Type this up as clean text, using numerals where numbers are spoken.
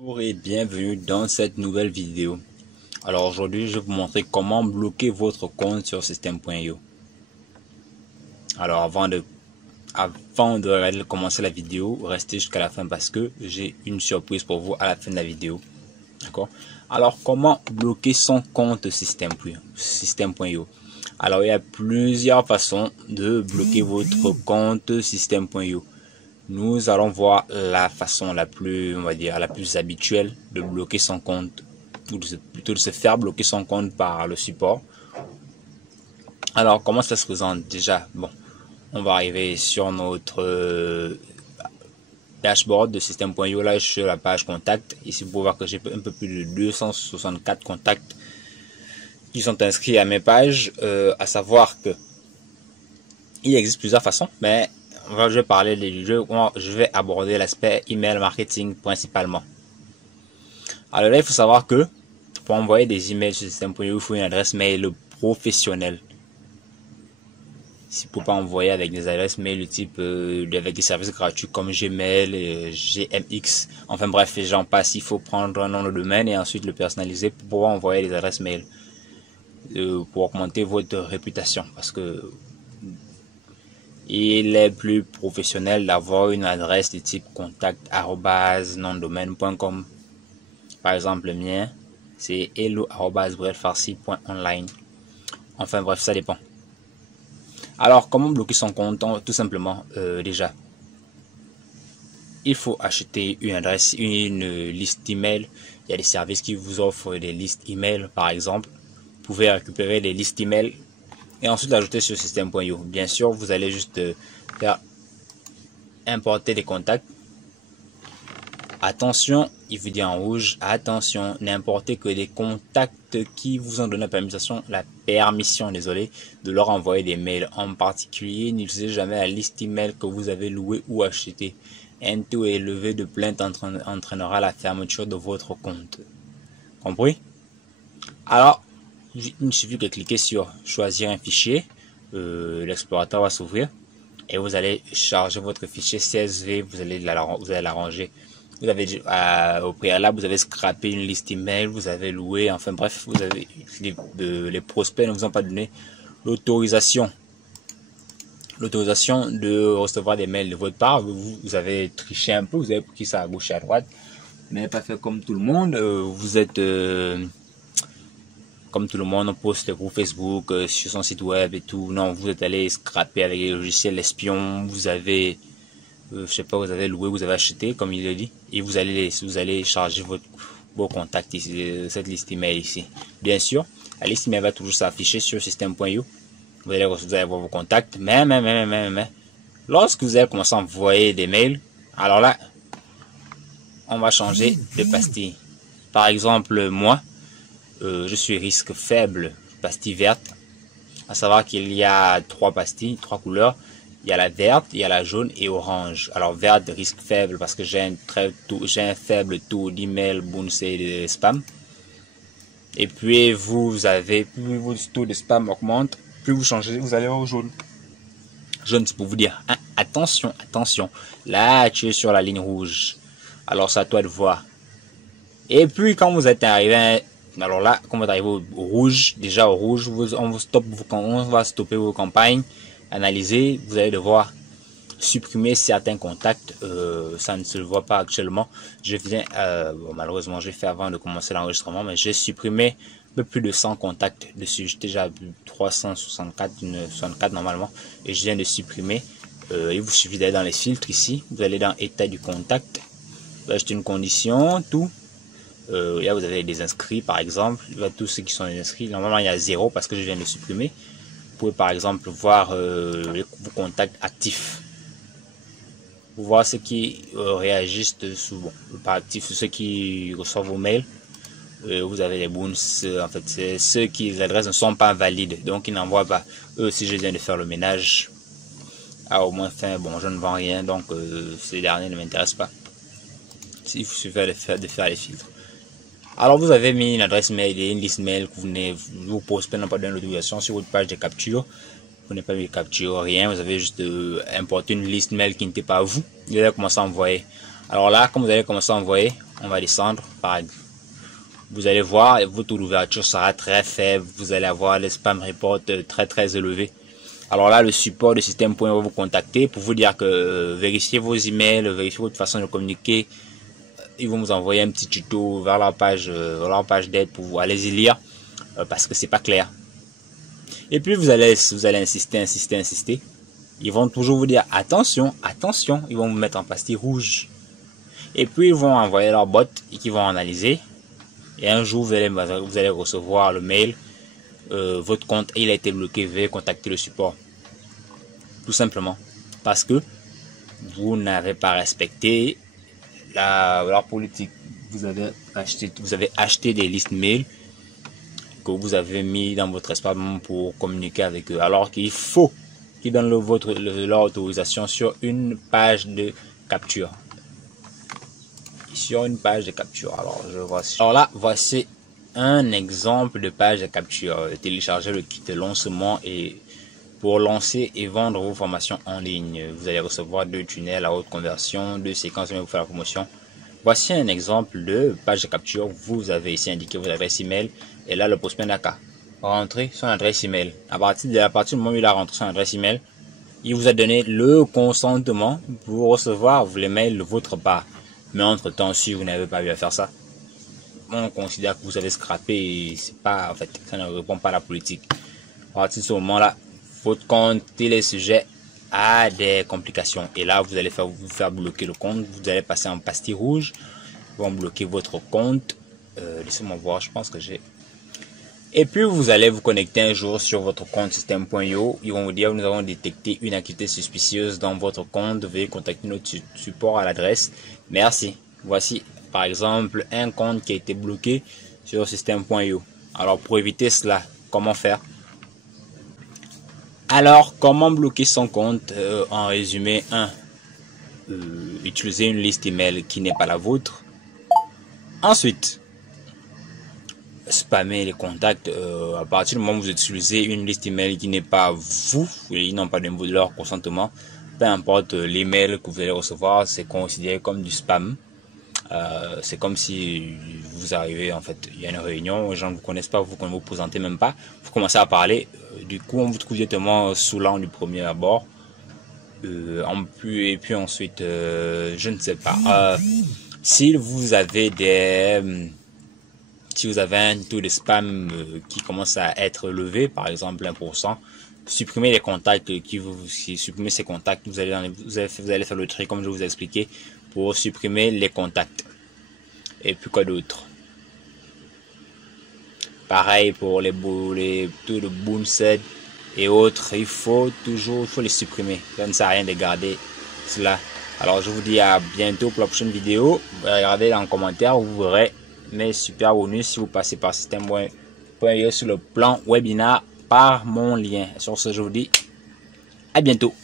Bonjour et bienvenue dans cette nouvelle vidéo. Alors aujourd'hui je vais vous montrer comment bloquer votre compte sur System.io. Alors avant de commencer la vidéo, restez jusqu'à la fin parce que j'ai une surprise pour vous à la fin de la vidéo. D'accord? Alors comment bloquer son compte System.io? Alors il y a plusieurs façons de bloquer votre compte System.io. Nous allons voir la façon la plus, on va dire, la plus habituelle de bloquer son compte, ou plutôt de se faire bloquer son compte par le support. Alors, comment ça se présente? Déjà, bon, on va arriver sur notre dashboard de System.io. Là, je suis sur la page contact. Ici, vous pouvez voir que j'ai un peu plus de 264 contacts qui sont inscrits à mes pages, à savoir que il existe plusieurs façons, mais je vais aborder l'aspect email marketing principalement. Alors là, il faut savoir que pour envoyer des emails sur System.io, il faut une adresse mail professionnelle. Si vous ne pouvez pas envoyer avec des adresses mail du type avec des services gratuits comme Gmail, GMX, enfin bref, j'en passe, il faut prendre un nom de domaine et ensuite le personnaliser pour pouvoir envoyer des adresses mail pour augmenter votre réputation, parce que il est plus professionnel d'avoir une adresse de type contact@nondomaine.com. Par exemple, le mien, c'est hello@brelfarsi.online. Enfin bref, ça dépend. Alors, comment bloquer son compte? Tout simplement, déjà, il faut acheter une adresse, une liste email. Il y a des services qui vous offrent des listes email, par exemple. Vous pouvez récupérer des listes email et ensuite l'ajouter sur System.io. Bien sûr, vous allez juste faire importer des contacts. Attention, il vous dit en rouge, attention, n'importez que des contacts qui vous ont donné la permission, désolé, de leur envoyer des mails. En particulier, n'utilisez jamais la liste email que vous avez louée ou achetée. Un taux élevé de plainte entraînera la fermeture de votre compte. Compris? Alors, il suffit de cliquer sur choisir un fichier. L'explorateur va s'ouvrir et vous allez charger votre fichier CSV. Vous allez l'arranger. Vous avez au préalable, vous avez scrappé une liste email, vous avez loué, enfin bref, vous avez les prospects ne vous ont pas donné l'autorisation de recevoir des mails de votre part. Vous avez triché un peu, vous avez pris ça à gauche et à droite, mais pas fait comme tout le monde. Vous êtes comme tout le monde, on poste pour Facebook, sur son site web et tout. Non, vous êtes allé scraper avec les logiciels espions, vous avez je sais pas, vous avez loué, vous avez acheté, comme il le dit, et vous allez charger vos contacts ici, cette liste email ici. Bien sûr, la liste email va toujours s'afficher sur System.io. Vous allez voir vos contacts, mais, lorsque vous allez commencer à envoyer des mails, alors là, on va changer de pastille. Par exemple, moi, je suis risque faible, pastille verte, à savoir qu'il y a 3 pastilles, 3 couleurs. Il y a la verte, il y a la jaune et orange. Alors verte, risque faible parce que j'ai un faible taux d'email, bounce et de spam. Et puis plus votre taux de spam augmente, plus vous changez, vous allez au jaune. Jaune, c'est pour vous dire, hein, attention, là tu es sur la ligne rouge. Alors c'est à toi de voir. Et puis quand vous êtes arrivé, alors là, quand vous êtes arrivé au rouge, déjà au rouge, on va stopper vos campagnes. Analyser, vous allez devoir supprimer certains contacts. Ça ne se voit pas actuellement. Je viens, malheureusement, j'ai fait avant de commencer l'enregistrement, mais j'ai supprimé un peu plus de 100 contacts dessus. J'étais déjà à 364 normalement, et je viens de supprimer. Il vous suffit d'aller dans les filtres ici. Vous allez dans état du contact. Vous achetez une condition, tout. Là, vous avez des inscrits, par exemple. Là, tous ceux qui sont inscrits, normalement, il y a 0 parce que je viens de supprimer. Vous pouvez par exemple voir vos contacts actifs. Vous voir ceux qui réagissent souvent. Par actif, ceux qui reçoivent vos mails. Vous avez les bounce. En fait, c'est ceux qui les adresses ne sont pas valides. Donc, ils n'envoient pas. Eux, si je viens de faire le ménage, au moins fin, bon, je ne vends rien. Donc, ces derniers ne m'intéressent pas. Il suffit de faire les filtres. Alors vous avez mis une adresse mail et une liste mail que vos prospects n'ont pas donné l'autorisation sur votre page de capture. Vous n'avez pas mis de capture, rien. Vous avez juste importé une liste mail qui n'était pas à vous. Vous allez commencer à envoyer. Alors là, comme vous allez commencer à envoyer, on va descendre. Vous allez voir, votre taux d'ouverture sera très faible. Vous allez avoir les spam reports très élevés. Alors là, le support de système.io va vous contacter pour vous dire que vérifiez vos emails, vérifiez votre façon de communiquer. Ils vont vous envoyer un petit tuto vers leur page d'aide pour vous. Allez-y lire parce que c'est pas clair. Et puis vous allez insister. Ils vont toujours vous dire attention. Ils vont vous mettre en pastille rouge. Et puis ils vont envoyer leur bot et qui vont analyser. Et un jour vous allez recevoir le mail. Votre compte il a été bloqué. Veuillez contacter le support. Tout simplement parce que vous n'avez pas respecté leur politique. Vous avez acheté des listes mail que vous avez mis dans votre espace pour communiquer avec eux, alors qu'il faut qu'ils donnent leur autorisation sur une page de capture. Alors là, voici un exemple de page de capture. Téléchargez le kit de lancement et pour lancer et vendre vos formations en ligne. Vous allez recevoir 2 tunnels à haute conversion, 2 séquences pour faire la promotion. Voici un exemple de page de capture. Vous avez ici indiqué votre adresse email et là le prospect n'a qu'à rentrer son adresse email. À partir du moment où il a rentré son adresse email, il vous a donné le consentement pour recevoir les mails de votre part. Mais entre temps, si vous n'avez pas eu à faire ça, on considère que vous avez scrappé et c'est pas, en fait, ça ne répond pas à la politique. À partir de ce moment-là, votre compte il est sujet à des complications et là vous allez vous faire bloquer le compte. Vous allez passer en pastille rouge. Ils vont bloquer votre compte. Laissez-moi voir, je pense que j'ai. Et puis vous allez vous connecter un jour sur votre compte système.io. Ils vont vous dire nous avons détecté une activité suspicieuse dans votre compte. Veuillez contacter notre support à l'adresse. Merci. Voici par exemple un compte qui a été bloqué sur système.io. Alors pour éviter cela, comment faire? Alors, comment bloquer son compte? En résumé, 1. Utiliser une liste email qui n'est pas la vôtre. Ensuite, spammer les contacts. À partir du moment où vous utilisez une liste email qui n'est pas vous, ils n'ont pas de leur consentement, peu importe l'email que vous allez recevoir, c'est considéré comme du spam. C'est comme si vous arrivez, en fait, il y a une réunion, les gens ne vous connaissent pas, vous ne vous présentez même pas, vous commencez à parler, du coup on vous trouve directement saoulant du premier abord, et puis ensuite, je ne sais pas, si vous avez un taux de spam qui commence à être levé, par exemple 1%, supprimez les contacts supprimez ces contacts, vous allez faire le tri comme je vous ai expliqué pour supprimer les contacts. Et puis quoi d'autre? Pareil pour les taux de bounce et autres, il faut les supprimer. Ça ne sert à rien de garder cela. Alors je vous dis à bientôt pour la prochaine vidéo. Regardez dans les commentaires, vous verrez mes super bonus si vous passez par système.io sur le plan webinar par mon lien. Sur ce, je vous dis à bientôt.